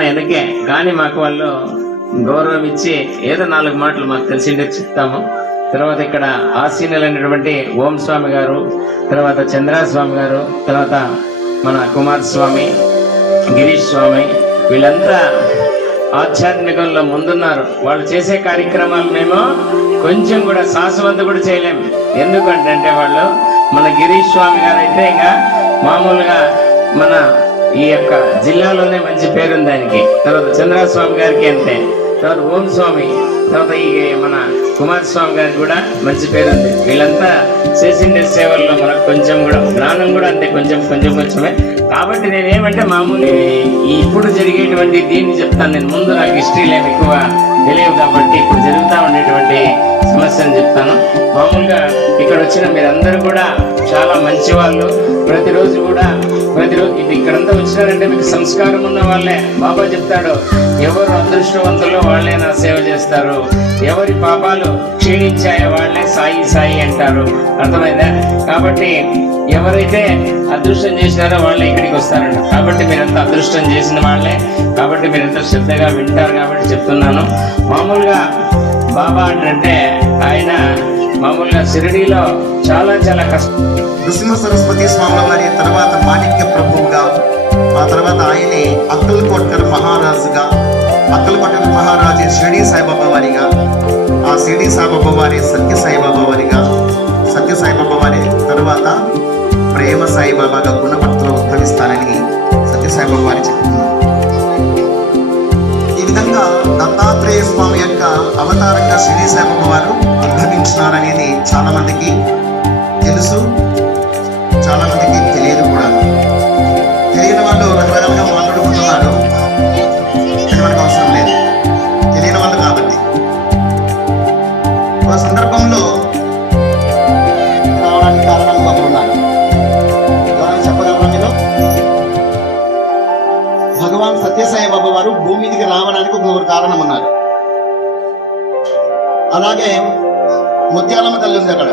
కన్నా వెనకే కానీ మాకు వాళ్ళు గౌరవం ఇచ్చి ఏదో 4 మాటలు మాకు తెలిసిందే చెప్తాము. తర్వాత ఇక్కడ ఆసీనులైనటువంటి ఓం స్వామి గారు, తర్వాత చంద్రస్వామి గారు, తర్వాత మన కుమారస్వామి, గిరీష్ స్వామి, వీళ్ళంతా ఆధ్యాత్మికంలో ముందున్నారు. వాళ్ళు చేసే కార్యక్రమాలు మేము కొంచెం కూడా శాశ్వత కూడా చేయలేము. ఎందుకంటే వాళ్ళు మన గిరీష్ స్వామి గారు అయితే ఇంకా మామూలుగా మన ఈ యొక్క జిల్లాలోనే మంచి పేరుంది ఆయనకి. తర్వాత చంద్రస్వామి గారికి అంతే, తర్వాత ఓం స్వామి, తర్వాత ఈ మన కుమారస్వామి గారికి కూడా మంచి పేరుంది. వీళ్ళంతా చేసిండే సేవల్లో మనకు కొంచెం కూడా జ్ఞానం కూడా అంతే, కొంచెమే. కాబట్టి నేనేమంటే మామూలు ఇప్పుడు జరిగేటువంటి దీన్ని చెప్తాను. నేను ముందు నాకు హిస్టరీలు ఏమి ఎక్కువ తెలియదు కాబట్టి ఇప్పుడు జరుగుతూ ఉండేటువంటి సమస్యను చెప్తాను. మామూలుగా ఇక్కడ వచ్చిన మీరందరూ కూడా చాలా మంచి వాళ్ళు. ప్రతిరోజు ఇది ఇక్కడంతా వచ్చినారంటే మీకు సంస్కారం ఉన్న వాళ్ళే. బాబా చెప్తాడు, ఎవరు అదృష్టవంతులు వాళ్ళే నా సేవ చేస్తారు, ఎవరి పాపాలు క్షీణించాయో వాళ్ళే సాయి అంటారు. అర్థమైందా? కాబట్టి ఎవరైతే అదృష్టం చేసినారో వాళ్ళే ఇక్కడికి వస్తారంట. కాబట్టి మీరంతా అదృష్టం చేసిన వాళ్ళే, కాబట్టి మీరంతా శ్రద్ధగా వింటారు కాబట్టి చెప్తున్నాను. మామూలుగా బాబా అంటే ఆయన మామూలుగా షిరిడీలో చాలా కష్టం. నృసింహ సరస్వతి స్వాముల వారి తర్వాత మాణిక్య ప్రభువుగా, ఆ తర్వాత ఆయనే అక్కల్కోట్కర్ మహారాజుగా, అక్కల్కోట్కర్ మహారాజే షిరిడీ సాయిబాబా వారిగా, ఆ షిరిడీ సాయిబాబా వారి సత్య సాయిబాబా వారిగా, సత్య సాయిబాబా వారి తర్వాత ప్రేమ సాయిబాబాగా గుణపత్రలో ఉద్భవిస్తానని సత్య సాయిబాబా వారి చెప్తున్నారు. ఈ విధంగా దత్తాత్రేయ స్వామి యొక్క అవతారంగా షిరిడీ సాయిబాబా వారు ఉద్భవించినారనేది చాలా మందికి తెలుసు, చాలా మందికి తెలియదు కూడా. తెలియని వాళ్ళు రకరకాలుగా మాట్లాడుకుంటున్నారు, అది మనకు అవసరం లేదు, తెలియని వాళ్ళు కాబట్టి. ఒక సందర్భంలో రావడానికి కారణం ఒకరున్నారు. ఎవరైనా చెప్పగలరా మీరు? భగవాన్ సత్యసాయి బాబా వారు భూమి మీదకి రావడానికి ఒకరు కారణం ఉన్నారు. అలాగే ముత్యాలమ్మ తల్లి ఉంది అక్కడ,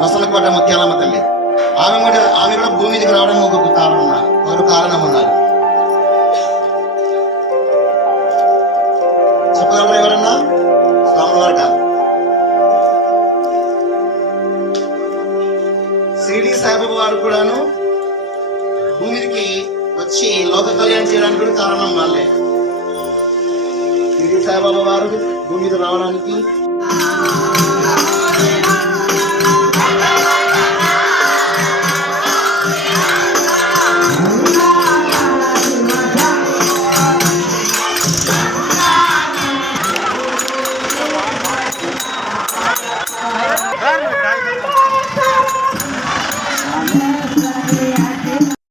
నసలకోట ముత్యాలమ్మ తల్లి. ఆమె కూడా భూమి మీదకి రావడానికి ఒకరు కారణం ఉన్నారు. చెప్పగలరా ఎవరన్నా? స్వాముల వారు కాదు. షిరిడీ సాయిబాబా వారు కూడాను భూమి మీదకి వచ్చి లోక కళ్యాణం చేయడానికి కూడా కారణం వాళ్ళే. షిరిడీ సాయిబాబా వారు భూమి మీద రావడానికి